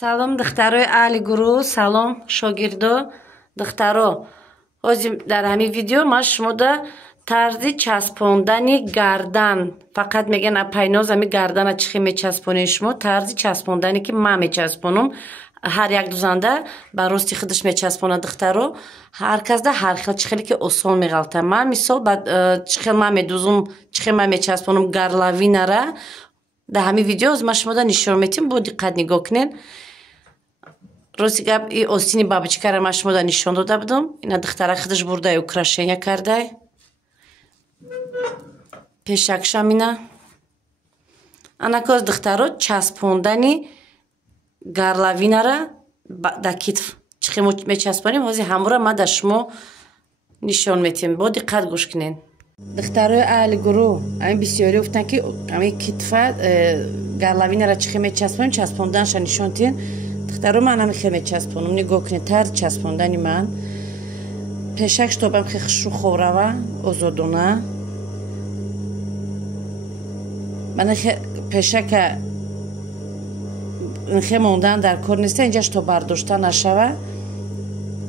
салом духтарои аҳли гурӯҳ, салом шогирдо, духтаро. ҳозир дар ҳамин видео ман шумода тарзи часпондани гардан, фақат мегӯян пайноз ҳами гардана чӣ хел мечаспонед шумо, тарзи часпондане ки ман мечаспонам. ҳар як дузанда ба рости худаш мечаспонад духтаро. ҳар касда ҳар хел чӣ хеле ки осон меғалта. Ман мисол чӣ хел ман медузум, чӣ хел ман мечаспонам гарлавинара дар ҳамин видео ман шумода нишон метим. Бо диққат нигоҳ кунед. рости гап и остини бабочкара ман шумода нишон дода будам. Ина духтара худаш бурда украшения кардай. Пешакшамина. Анакоз духтаро часпондани гарлавинара да китф чӣ хел мечаспонем. ҳозир ҳамора ман да шумо нишон метим. Бо диққат гӯш кунед. духтарои аҳли гурӯҳ, ҳамин бисёре гуфтанд ки ҳамин китфа гарлавинара чӣ хел мечаспонем, часпонданша нишон тиҳен. духтаро ман ҳамин хел мечаспонам. нигоҳ кунед тарзи часпондани ман. пешак штобам хел хушрӯ ховрава озодона. мана пешака хел мондан дар кор неста. инҷа штоб бардошта нашава.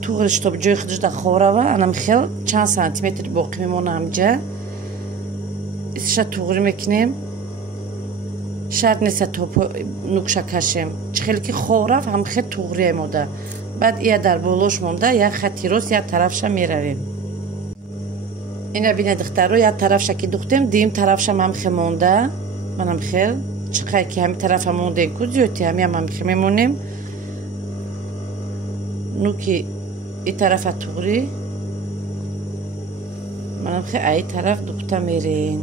туғри штоб ҷои худаш да ховрава. анам хел чанд сантиметри боқӣ мемона ҳамҷа. исша туғри мекунем. шарт неста то нукша кашем. чӣ хеле ки ховрав ҳам хел туғрия мода. баъд ия дар болош монда як хати рост як тарафша меравем. ина бина духтаро як тарафша ки духтем дим тарафшам ҳам хел монда. манам хел чиқай ки ҳами тарафа мондем ку зиёти ҳамиам ҳам хел мемонем. нуки и тарафа туғри. манам хел аи тараф духта мерем.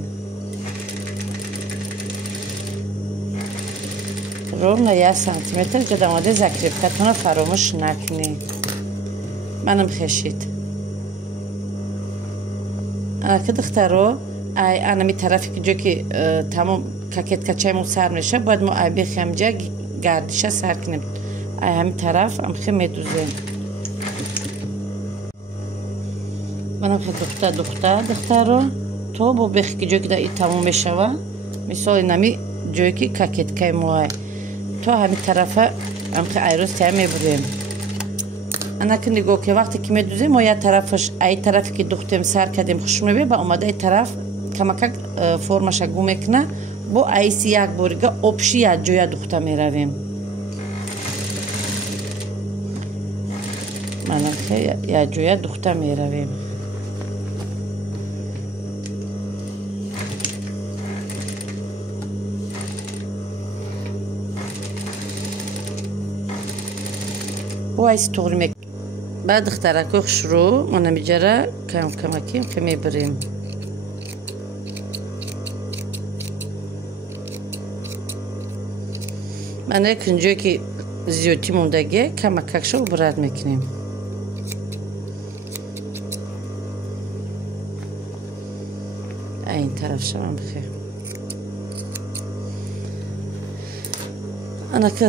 ровно 1 сантиметр ҷода омаде закрепкатона фаромӯш накунед. манам хешид. анака духтаро ай анами тарафи ҷо ки тамом кокеткачаимон сар меша бояд мо ай бихем ҷа гардиша сар кунем. ай ҳами тараф ам хел медузем. манам хел духтаро то бо бехи ки ҷое ки дар и тамом мешава. мисол инами ҷое ки кокеткаи моай то ҳами тарафа ам хел айрости ҳам мебурем. анака нигоҳ ки вақте ки медузем мо як тарафаш ай тарафе ки духтем сар кардем хушрӯ мебе ба омада ай тараф камакак формаша гум мекуна. бо айси як борига обши як ҷоя духта меравем. манам хел як ҷоя духта меравем. айси туғри мек. баъд духтарако хушрӯ манамиҷара камаки хел мебирем. мана кунҷое ки зиёдтӣ мондагие камакакша убрат мекунем. айн тарафшавам хел. анака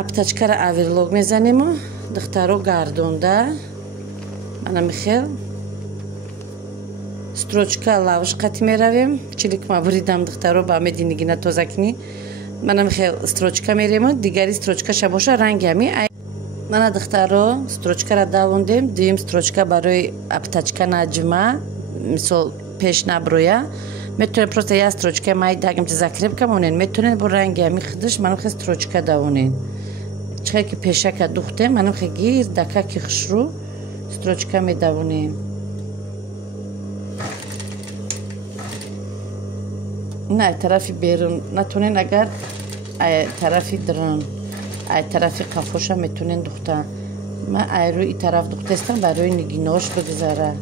аптачкара аверлог мезанемо. духтаро гардонда манам хел строчка лавш қатӣ меравем. чилик ма буридам духтаро ба мединигина тоза кунӣ. манам хел строчка меремо. дигари строчкаша боша ранги ҳами. мана духтаро строчкара давондем. дуюм строчка барои аптачка наҷма мисол пеш наброя. метавонед просто як строчка май дагимча закрепка монед. метавонед бо ранги ҳами худаш манам хел строчка давонед. чиқай ки пешака духтем манам хел гир дакаки хушрӯ строчка медавонем. ина ай тарафи берун натонен агар ай тарафи дрон ай тарафи қафоша метонен духта. ман ай рӯи и тараф духтестам барои нигинош бигзара.